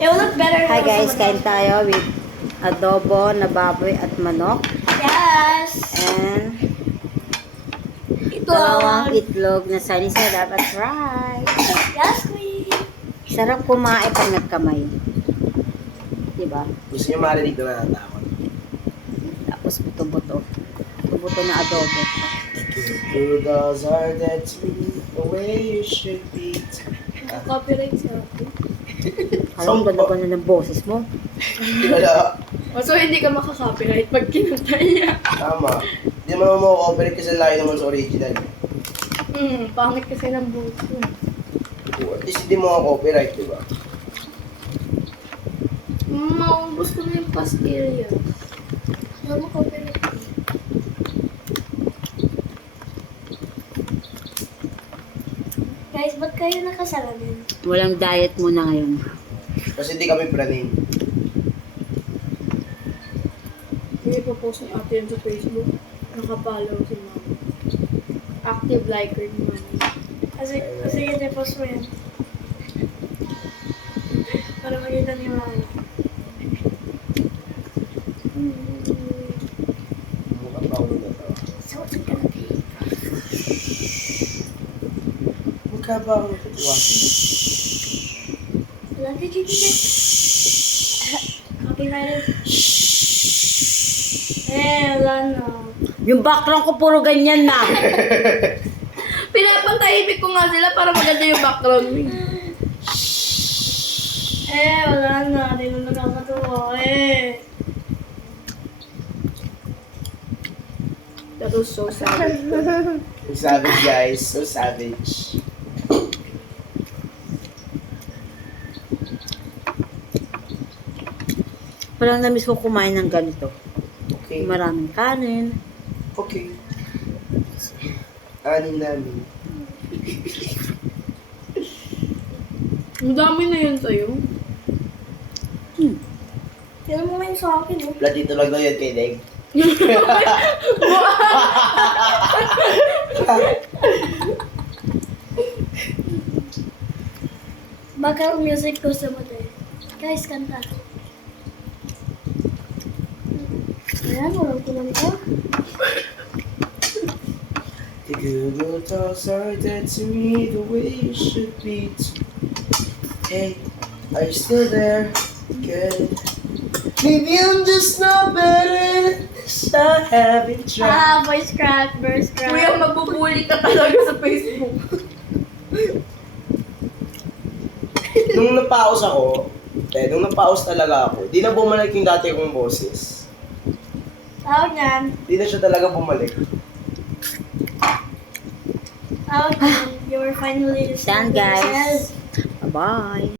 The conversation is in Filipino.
It will look better. Hi guys, kain tayo with adobo na baboy at manok. Yes. And Ito. dalawang itlog na sunny side up. That's right. Yes, queen. Sarap kumain pag nagkamay. Diba? Gusto niyo marinig na natatakot? Tapos buto-buto. Buto-buto na adobo. True those are dead to me, the way you should be. Copyright sa akin. Alam, ganda-ganda ng boses mo. Wala. So, hindi ka makaka-copyright pag kinanta niya. Tama. Hindi naman mo-operate kasi layo naman sa original. Pangit kasi ng buto. At least hindi mo copyright, di ba? Maubos ko na yung pastilya. Alam mo, copyright. Guys, ba't kayo nakasalamin? Walang diet muna ngayon. Kasi hindi kami praning. Hindi pa post ni ate yan sa Facebook. Nakapollow si mama. Active liker ni mama. Kasi hindi post mo yan. Para makita ni mama. Mukhang paulo na to. So, it's gonna be. Mukha ba ako natutuwasin? Love you, copyrighted. Wala na. Yung background ko puro ganyan na. Pinapantahimik ko nga sila para maganda yung background mo. Wala na. Di na nakakatuwa That was so sad. So savage, guys. So savage. Parang namiss ko kumain ng ganito. Okay. Maraming kanin. Okay. Anin namin. Ang dami na yun sa'yo. Kailan mo ngayon sa akin, eh? Platito lang daw yan kay Deg. Background music gusto mo tayo. Guys, kanta. Ayan, walang kumanta. The Google Docs are dead to me the way you should be. Hey, are you still there? Good. Maybe I'm just not better than this. I haven't tried. Voice crack, burst crack. Kuya, magbubuli ka talaga sa Facebook. Nung napaus ako, nung napaus talaga ako, di na bumalik yung dati kong boses. Tawag niyan. Di na siya talaga bumalik. Tawag niyan. You were finally Done, guys. Bye-bye.